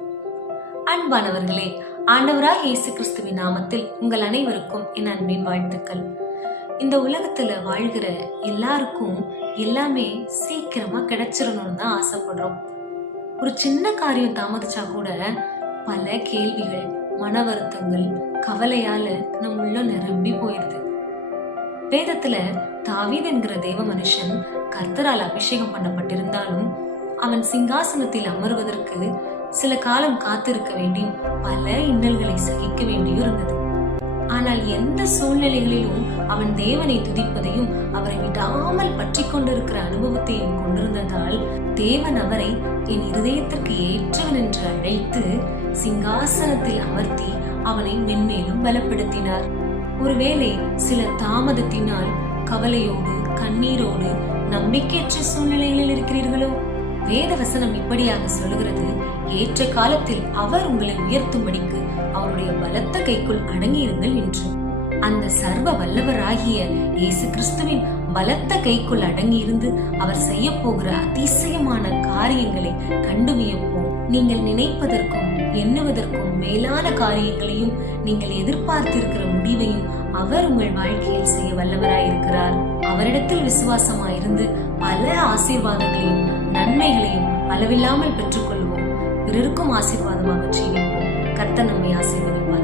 அன்பானவர்களே ஆண்டவராக இயேசு கிறிஸ்துவின் நாமத்தில் உங்கள் அனைவருக்கும் என் அன்பின் வாழ்த்துக்கள். இந்த உலகத்துல வாழ்கிற எல்லாருக்கும் எல்லாமே சீக்கிரமா கிடைச்சிடணும்னு தான் ஆசைப்படுறோம். ஒரு சின்ன காரியம் தாமதிச்சா கூட பல கேள்விகள் மன வருத்தங்கள் கவலையால நம் உள்ள நிரம்பி போயிடுது வேதத்துல தாவீத் என்கிற தேவ மனுஷன் கர்த்தரால் அபிஷேகம் பண்ணப்பட்டிருந்தாலும் அவன் சிங்காசனத்தில் அமர்வதற்கு சில காலம் காத்திருக்க வேண்டியும் பல இன்னல்களை சகிக்க வேண்டியும் இருந்தது. ஆனால் எந்த சூழ்நிலைகளிலும் அவன் தேவனை துதிப்பதையும் அவரை விடாமல் பற்றி கொண்டிருக்கிற அனுபவத்தையும் கொண்டிருந்ததால் தேவன் அவரை என் இருதயத்திற்கு ஏற்றவன் என்று அழைத்து சிங்காசனத்தில் அமர்த்தி அவனை மென்மேலும் பலப்படுத்தினார். ஒருவேளை சில தாமதத்தினால் கவலையோடு கண்ணீரோடு நம்பிக்கையற்ற சூழ்நிலைகளில் இருக்கிறீர்களோ? வேத வசனம் இப்படியாக சொல்லுகிறது. ஏற்ற காலத்தில் அவர் உங்களை உயர்த்தும்படிக்கு அவருடைய பலத்த கைக்குள் அடங்கியிருங்கள் என்று. அந்த சர்வ வல்லவராகிய இயேசு கிறிஸ்துவின் பலத்த கைக்குள் அடங்கியிருந்து அவர் செய்ய போகிற அதிசயமான காரியங்களை கண்டு வியப்போம் நீங்கள் நினைப்பதற்கும் எண்ணுவதற்கும் மேலான காரியங்களையும் நீங்கள் எதிர்பார்த்திருக்கிற முடிவையும் அவர் உங்கள் வாழ்க்கையில் செய்ய வல்லவராயிருக்கிறார். அவரிடத்தில் விசுவாசமாயிருந்து பல ஆசீர்வாதங்களையும் நன்மைகளையும் அளவில்லாமல் பெற்றுக்கொள்வோம். பிறருக்கும் ஆசீர்வாதமாக ஜீவிப்போம் கர்த்த நம்மை ஆசீர்வதிப்பார்